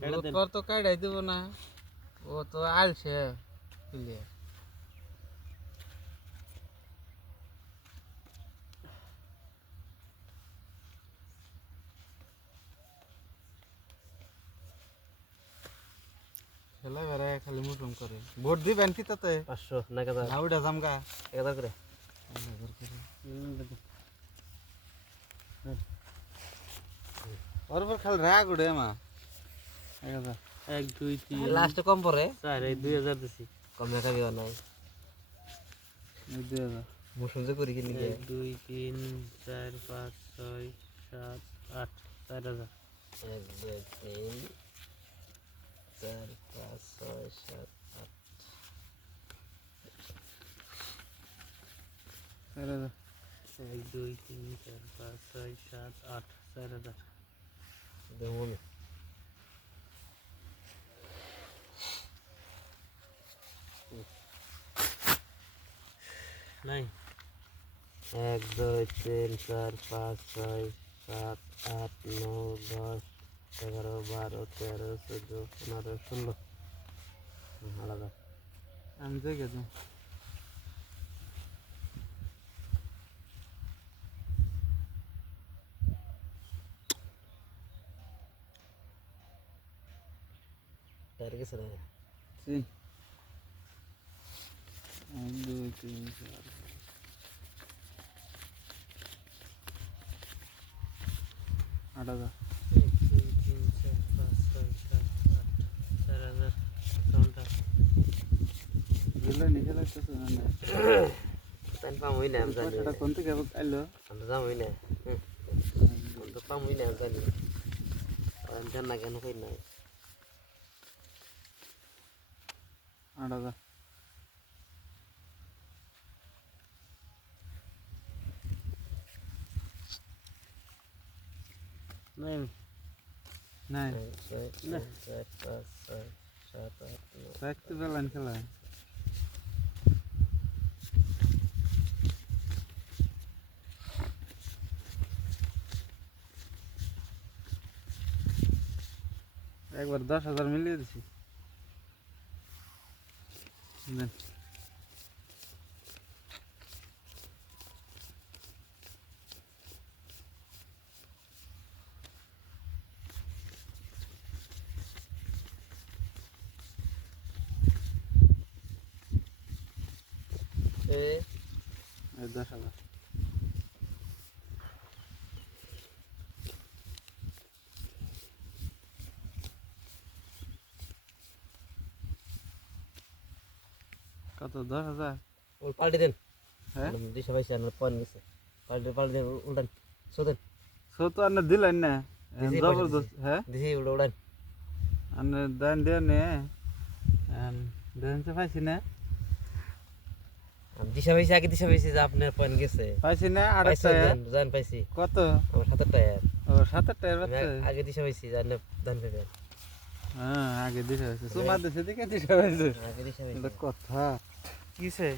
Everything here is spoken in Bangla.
তোর তো কাটাই দেব না, ও তো আলছে প্লেয়ার। খেলা বেড়ায় খালি মুসুম করে। ভোট দিবেন কি তাতে? 500 না কেদা না উঠা জামগা 1000 করে ওর উপর খালি রাগ উঠে মা। 1 2 3 লাস্টে কম পড়ে 4 এই 2000 দিছি কম টাকা দিও নাই 2000 মুসুম যে করি কিনি 1 2 3 4 5 6 7 8 4000 1 2 3 4 5 6 7 8 4000 1 2 3 4 5 6 7 8 4000 দেবো নাই 1 2 3 4 5 6 7 8 9 10 11 12 13 14 15 16 আলাদা আমি দেখে তো টায়ার গেছে রে 3 1 2 3 4 8000 1 2 3 4 5 6 7 8 4000 কাউন্টার গেলে নিচে লাগতেছে না পেন পাম হই না আমি জানি এটা কোন থেকে আইলো আমরা যাম হই না আমরা পাম হই না আমি জানি আমি জান না কেন কই নাই 8000 নাই নাই 1 2 3 4 5 6 7 8 9 দেখতে পেলেন খেলা একবার 10,000 মিলিয়ে দিছি নেন। এই এই 10,000 কত 10,000 ওল পাল্টে দেন হ্যাঁ দিশা ভাই সামনে পয়েন্ট গেছে পাল্টে দেন উল্টান সোদেন সো তো আর দিলেন না জবরদস্ত হ্যাঁ দিশি উল্টান আর দেন দেন নে দেন তো পাইছি না দিশা ভাই আগে দিশা ভাই যে আপনার পয়েন্ট গেছে পাইছি না আর জান পাইছি কত আমার 7 টায়ার ও 7 টায়ার বাচ্চা আগে দিশা ভাই জান ধান পেবেন হ্যাঁ আগে দিশা হয়েছে সুমা দেশে দিকে দিশা হয়েছে আগে দিশা ভাই কথা কিসে